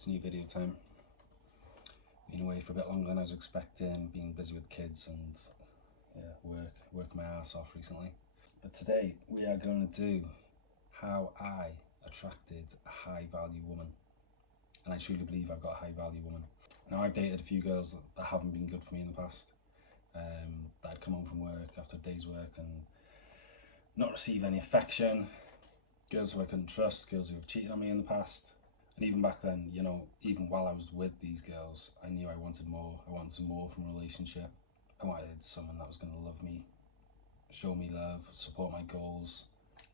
It's new video time. Been away for a bit longer than I was expecting, being busy with kids and work my ass off recently. But today we are going to do how I attracted a high value woman. And I truly believe I've got a high value woman. Now, I've dated a few girls that haven't been good for me in the past. That I'd come home from work after a day's work and not receive any affection. Girls who I couldn't trust, girls who have cheated on me in the past. And even back then, you know, even while I was with these girls, I knew I wanted more. I wanted more from a relationship. I wanted someone that was going to love me, show me love, support my goals.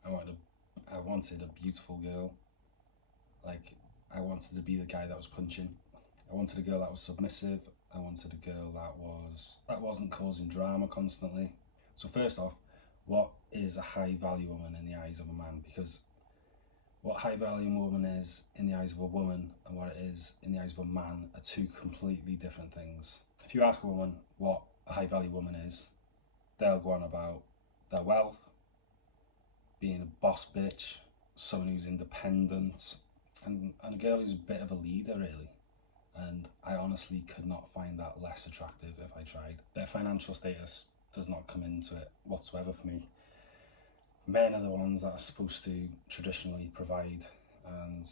I wanted a beautiful girl. Like, I wanted to be the guy that was punching. I wanted a girl that was submissive. I wanted a girl that wasn't causing drama constantly. So first off, what is a high value woman in the eyes of a man? Because what high value woman is in the eyes of a woman and what it is in the eyes of a man are two completely different things. If you ask a woman what a high value woman is, they'll go on about their wealth, being a boss bitch, someone who's independent, and a girl who's a bit of a leader, really. And I honestly could not find that less attractive if I tried. Their financial status does not come into it whatsoever for me. Men are the ones that are supposed to traditionally provide, and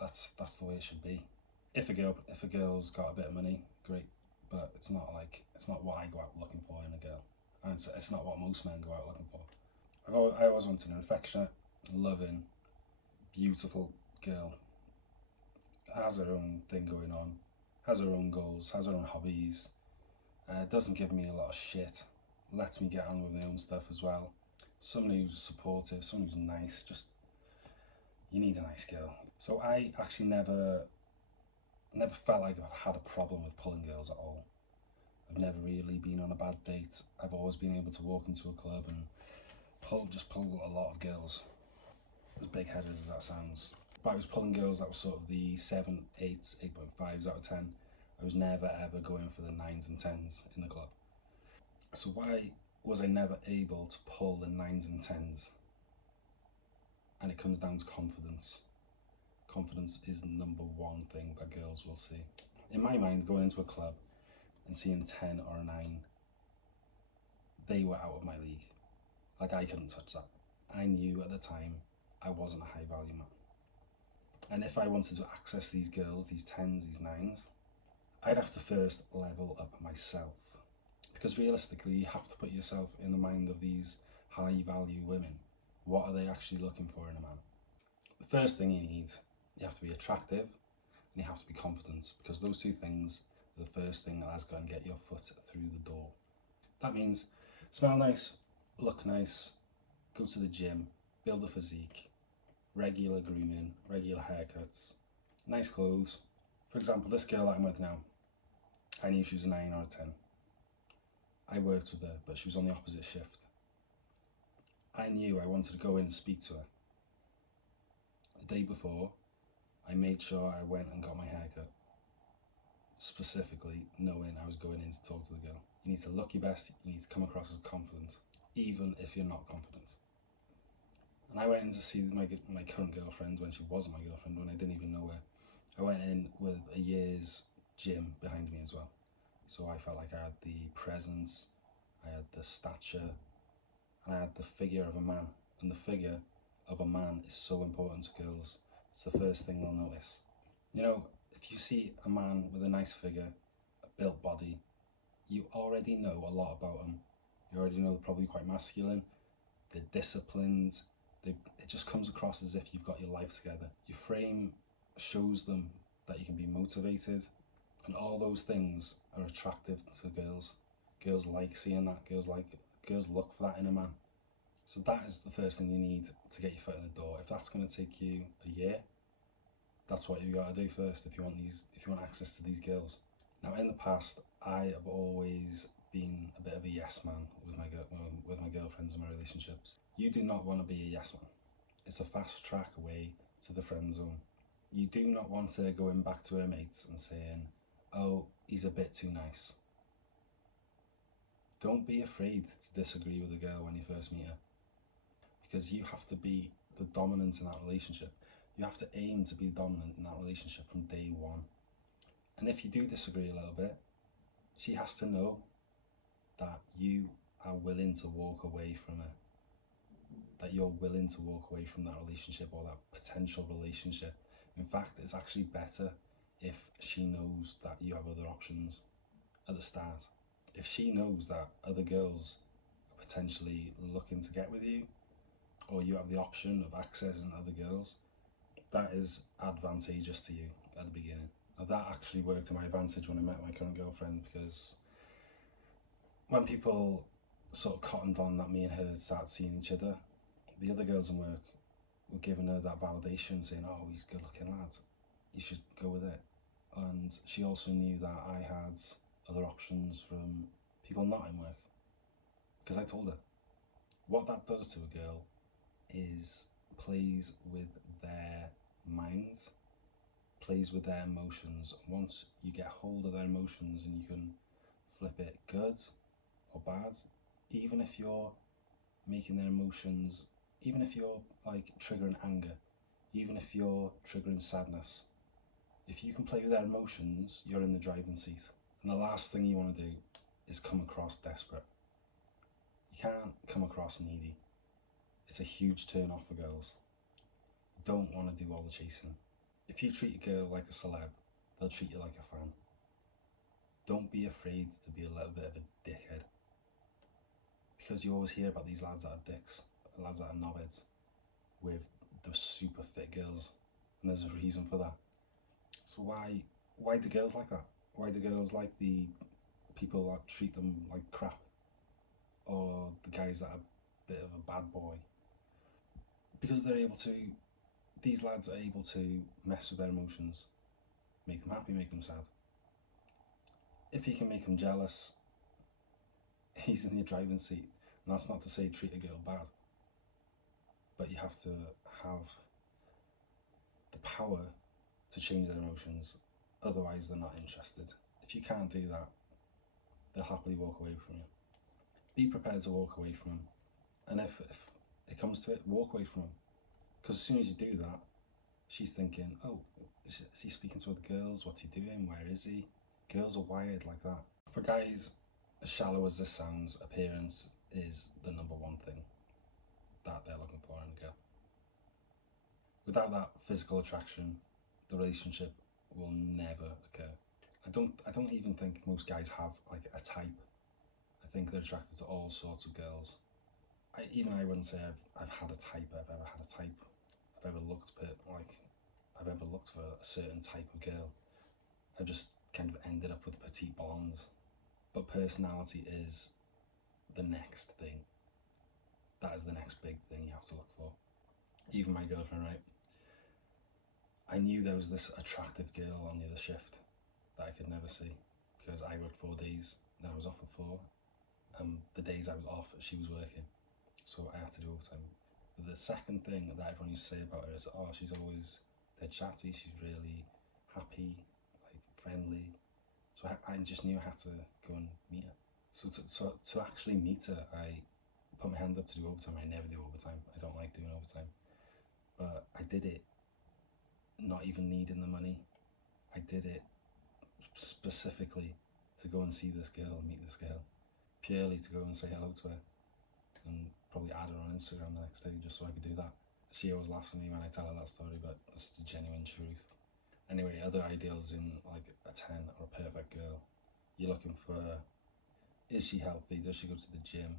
that's the way it should be. If a girl's got a bit of money, great, but it's not what I go out looking for in a girl, and it's not what most men go out looking for. I always wanted an affectionate, loving, beautiful girl. Has her own thing going on, has her own goals, has her own hobbies. Doesn't give me a lot of shit. Lets me get on with my own stuff as well. Someone who's supportive, someone who's nice. Just, you need a nice girl. So I actually never felt like I've had a problem with pulling girls at all. I've never really been on a bad date. I've always been able to walk into a club and pull a lot of girls. As big-headed as that sounds. But I was pulling girls that were sort of the 7, 8, 8.5s out of 10. I was never ever going for the 9s and 10s in the club. So why was I never able to pull the 9s and 10s? And it comes down to confidence. Confidence is the number one thing that girls will see. In my mind, going into a club and seeing a 10 or a 9, they were out of my league. Like, I couldn't touch that. I knew at the time I wasn't a high value man. And if I wanted to access these girls, these 10s, these 9s, I'd have to first level up myself. Because realistically, you have to put yourself in the mind of these high value women. What are they actually looking for in a man? The first thing you have to be attractive and you have to be confident, because those two things are the first thing that's going to get your foot through the door. That means smell nice, look nice, go to the gym, build a physique, regular grooming, regular haircuts, nice clothes. For example, this girl that I'm with now, I knew she was a 9 or a 10. I worked with her, but she was on the opposite shift. I knew I wanted to go in and speak to her. The day before, I made sure I went and got my haircut. Specifically, knowing I was going in to talk to the girl. You need to look your best, you need to come across as confident, even if you're not confident. And I went in to see my current girlfriend when she wasn't my girlfriend, when I didn't even know her. I went in with a year's gym behind me as well. So I felt like I had the presence, I had the stature, and I had the figure of a man. And the figure of a man is so important to girls. It's the first thing they'll notice. You know, if you see a man with a nice figure, a built body, you already know a lot about them. You already know they're probably quite masculine, they're disciplined, it just comes across as if you've got your life together. Your frame shows them that you can be motivated, and all those things are attractive to girls. Girls like seeing that, girls look for that in a man. So that is the first thing you need to get your foot in the door. If that's going to take you a year, that's what you got to do first if you want access to these girls. Now, in the past, I have always been a bit of a yes man with my girlfriends and my relationships. You do not want to be a yes man. It's a fast track away to the friend zone. You do not want to go in back to her mates and saying, oh, he's a bit too nice. Don't be afraid to disagree with a girl when you first meet her, because you have to be the dominant in that relationship. You have to aim to be dominant in that relationship from day one. And if you do disagree a little bit, she has to know that you are willing to walk away from it, that you're willing to walk away from that relationship or that potential relationship. In fact, it's actually better if she knows that you have other options at the start. If she knows that other girls are potentially looking to get with you, or you have the option of accessing other girls, that is advantageous to you at the beginning. Now, that actually worked to my advantage when I met my current girlfriend, because when people sort of cottoned on that me and her had started seeing each other, the other girls in work were giving her that validation, saying, oh, he's a good looking lad, you should go with it. And she also knew that I had other options from people not in work, because I told her. What that does to a girl is plays with their minds, plays with their emotions. Once you get hold of their emotions and you can flip it good or bad, even if you're making their emotions, even if you're like triggering anger, even if you're triggering sadness, if you can play with their emotions, you're in the driving seat. And the last thing you want to do is come across desperate. You can't come across needy. It's a huge turn off for girls. You don't want to do all the chasing. If you treat a girl like a celeb, they'll treat you like a fan. Don't be afraid to be a little bit of a dickhead, because you always hear about these lads that are dicks, lads that are knobheads with the super fit girls, and there's a reason for that. So why do girls like that? Why do girls like the people that treat them like crap, or the guys that are a bit of a bad boy? Because these lads are able to mess with their emotions, make them happy, make them sad. If he can make them jealous, he's in the driving seat. And that's not to say treat a girl bad, but you have to have the power to change their emotions, otherwise they're not interested. If you can't do that, they'll happily walk away from you. Be prepared to walk away from them, and if it comes to it, walk away from them, because as soon as you do that, she's thinking, oh, is he speaking to other girls? What's he doing? Where is he? Girls are wired like that. For guys, as shallow as this sounds, appearance is the number one thing that they're looking for in a girl. Without that physical attraction, the relationship will never occur. I don't even think most guys have like a type. I think they're attracted to all sorts of girls. I wouldn't say I've had a type. I've ever had a type. I've ever looked for a certain type of girl. I just kind of ended up with petite blondes. But personality is the next thing. That is the next big thing you have to look for. Even my girlfriend, right? I knew there was this attractive girl on the other shift that I could never see, because I worked 4 days, then I was off for 4. The days I was off, she was working, so I had to do overtime. But the second thing that everyone used to say about her is, oh, she's always dead chatty, she's really happy, like friendly. So I just knew I had to go and meet her. So to actually meet her, I put my hand up to do overtime. I never do overtime. I don't like doing overtime. But I did it not even needing the money. I did it specifically to go and see this girl and meet this girl, purely to go and say hello to her and probably add her on Instagram the next day just so I could do that. She always laughs at me when I tell her that story, but that's the genuine truth. Anyway, other ideals in like a 10 or a perfect girl. You're looking for, is she healthy? Does she go to the gym?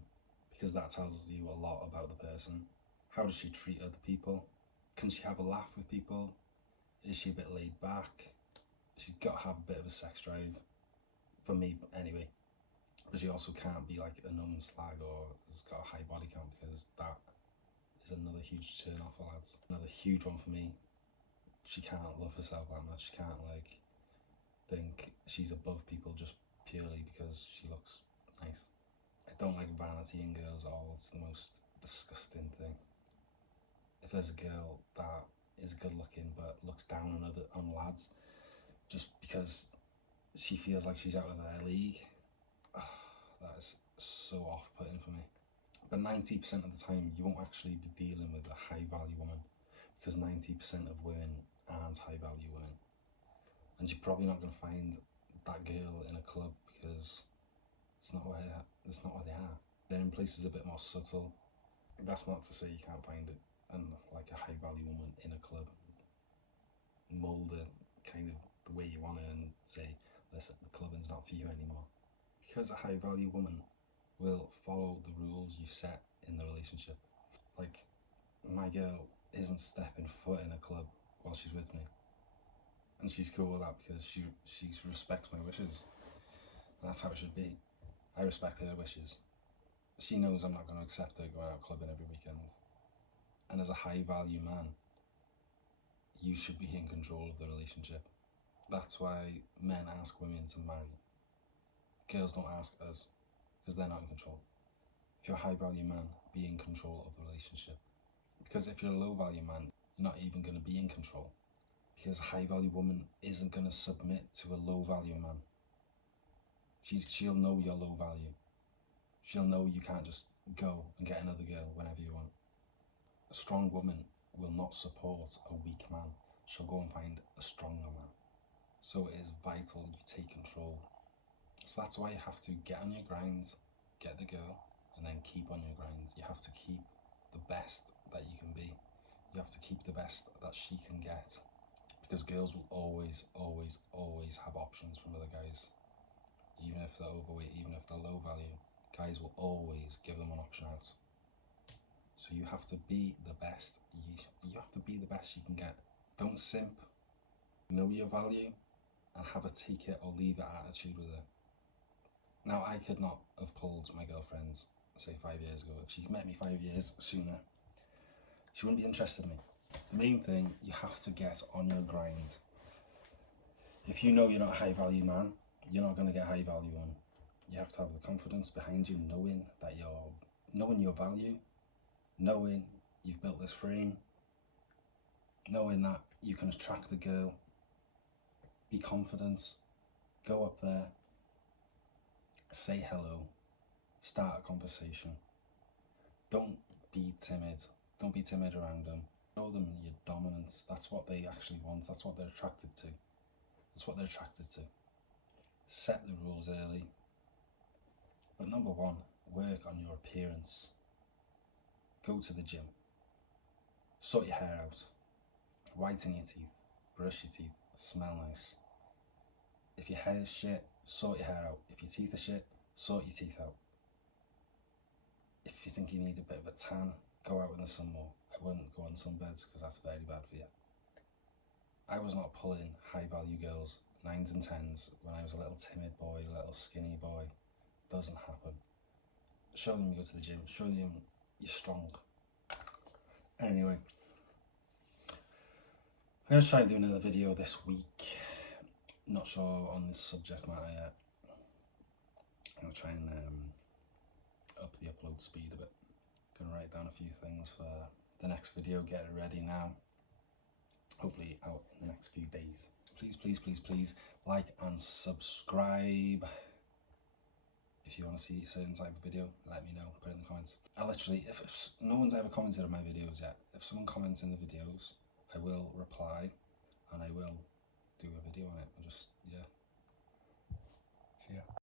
Because that tells you a lot about the person. How does she treat other people? Can she have a laugh with people? Is she a bit laid back? She's got to have a bit of a sex drive, for me anyway. But she also can't be like a known slag or has got a high body count, because that is another huge turn off for lads. Another huge one for me. She can't love herself that much. She can't like think she's above people just purely because she looks nice. I don't like vanity in girls at all. It's the most disgusting thing. If there's a girl that is good looking but looks down on lads just because she feels like she's out of their league, that is so off-putting for me. But 90% of the time, you won't actually be dealing with a high-value woman, because 90% of women aren't high value women. And you're probably not going to find that girl in a club because it's not where they are. They're in places a bit more subtle. That's not to say you can't find it and like a high value woman in a club. Mould it kind of the way you want it and say, listen, the clubbing's not for you anymore. Because a high value woman will follow the rules you set in the relationship. Like, my girl isn't stepping foot in a club while she's with me. And she's cool with that because she respects my wishes. And that's how it should be. I respect her wishes. She knows I'm not going to accept her going out clubbing every weekend. And as a high value man, you should be in control of the relationship. That's why men ask women to marry. Girls don't ask us because they're not in control. If you're a high value man, be in control of the relationship. Because if you're a low value man, you're not even going to be in control. Because a high value woman isn't going to submit to a low value man. She'll know you're low value. She'll know you can't just go and get another girl whenever you want. A strong woman will not support a weak man. She'll go and find a stronger man. So it is vital you take control. So that's why you have to get on your grind, get the girl, and then keep on your grind. You have to keep the best that you can be. You have to keep the best that she can get. Because girls will always, always, always have options from other guys. Even if they're overweight, even if they're low value, guys will always give them an option out. So you have to be the best. You have to be the best you can get. Don't simp. Know your value and have a take it or leave it attitude with her. Now, I could not have pulled my girlfriend, say 5 years ago. If she met me 5 years sooner, she wouldn't be interested in me. The main thing, you have to get on your grind. If you know you're not a high value man, you're not going to get high value on. You have to have the confidence behind you, knowing your value, knowing you've built this frame, knowing that you can attract the girl. Be confident, go up there, say hello, start a conversation. Don't be timid. Don't be timid around them. Show them your dominance. That's what they actually want. That's what they're attracted to. That's what they're attracted to. Set the rules early. But number one, work on your appearance. Go to the gym. Sort your hair out. Whiten your teeth. Brush your teeth. Smell nice. If your hair's shit, sort your hair out. If your teeth are shit, sort your teeth out. If you think you need a bit of a tan, go out in the sun more. I wouldn't go on sunbeds because that's very bad for you. I was not pulling high value girls, 9s and 10s, when I was a little timid boy, a little skinny boy. Doesn't happen. Show them you go to the gym. Show them you're strong. Anyway, I'm going to try and do another video this week. Not sure on this subject matter yet. I'm going to try and up the upload speed a bit. Going to write down a few things for the next video, get it ready now. Hopefully out in the next few days. Please, please, please, please like and subscribe. If you want to see a certain type of video, let me know, put it in the comments. I literally, if no one's ever commented on my videos yet, if someone comments in the videos, I will reply and I will do a video on it. I'll just, yeah. See ya.